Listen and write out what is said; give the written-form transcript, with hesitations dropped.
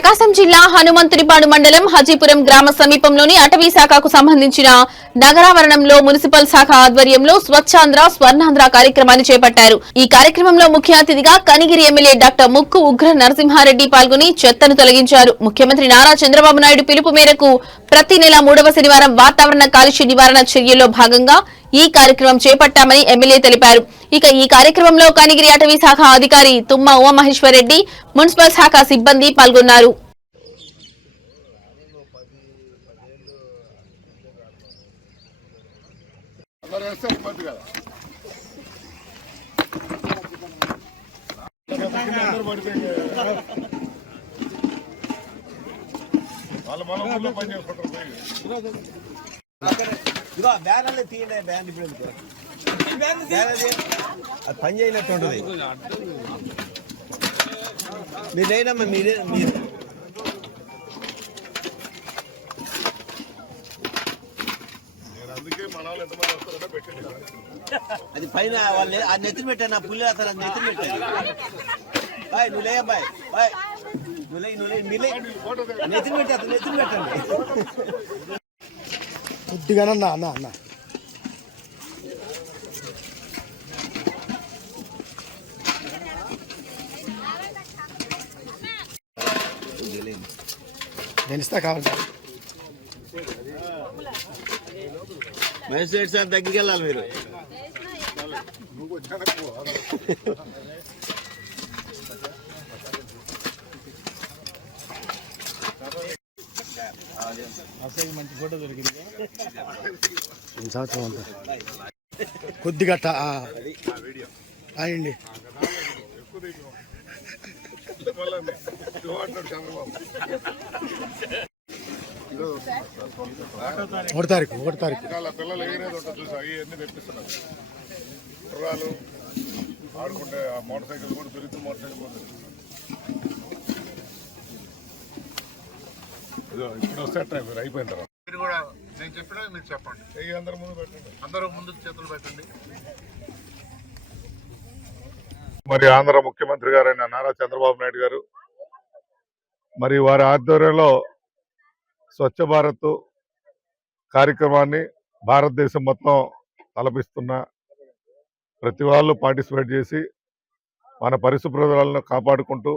ప్రకాశం జిల్లా హనుమంతునిపాడు మండలం హజీపురం గ్రామ సమీపంలోని అటవీ శాఖకు సంబంధించిన నగరావరణంలో మున్సిపల్ శాఖ ఆధ్వర్యంలో స్వచ్ఛాంధ్ర స్వర్ణాంధ్ర కార్యక్రమాన్ని చేపట్టారు. ఈ కార్యక్రమంలో ముఖ్య అతిథిగా కనిగిరి ఎమ్మెల్యే డాక్టర్ ముక్కు ఉగ్ర నరసింహారెడ్డి పాల్గొని చెత్తను తొలగించారు. ముఖ్యమంత్రి నారా చంద్రబాబు నాయుడు పిలుపు మేరకు ప్రతి నెల 3వ శనివారం వాతావరణ కాలుష్య నివారణ చర్యల్లో భాగంగా ఈ కార్యక్రమం చేపట్టామని ఎమ్మెల్యే తెలిపారు. ఇక ఈ కార్యక్రమంలో కనిగిరి అటవీ శాఖ అధికారి తుమ్మ ఉమామహేశ్వరరెడ్డి, మున్సిపల్ శాఖ సిబ్బంది పాల్గొన్నారు. పని చేయనట్టు ఉంటుంది. మీరేనమ్మా మీరు అది పైన వాళ్ళు అది నెత్తిన పెట్టాను. నా పుల్లి అతను అది నెత్తిన పెట్టాను. బాయ్ నువ్వు లే అబ్బాయి, బాయ్ నువ్వు నెత్తిన పెట్టి అతను నెత్తిన పెట్టండి కొద్దిగానన్నా అన్న అన్న నేను ఇస్తా కావాలి. మ్యాజిస్ట్రేట్ సార్ దగ్గరికి వెళ్ళాలి మీరు. మంచి ఫోటో దొరికింది. సంవత్సరం అంతా కొద్దిగా అయ్యండి. ఒకటి తారీఖు పిల్లలు ఏరేది ఉంటుంది చూసి అవన్నీ తెప్పిస్తున్నారు. కుర్రాలు ఆడుకుంటే ఆ మోటార్ సైకిల్ కూడా తిరుగుతూ మోటార్ సైకిల్ కూడా ఇప్పుడు వస్తే మీరు అయిపోయిన తర్వాత మీరు కూడా నేను చెప్పినా మీరు చెప్పండి. చెయ్యి అందరూ ముందు పెట్టండి, అందరూ ముందుకు చేతులు పెట్టండి. మరి ఆంధ్ర ముఖ్యమంత్రి గారైన నారా చంద్రబాబు నాయుడు గారు మరి వారి ఆధ్వర్యంలో స్వచ్ఛ భారత్ కార్యక్రమాన్ని భారతదేశం మొత్తం తలపిస్తున్న ప్రతి వాళ్ళు పార్టిసిపేట్ చేసి మన పరిశుభ్రతలను కాపాడుకుంటూ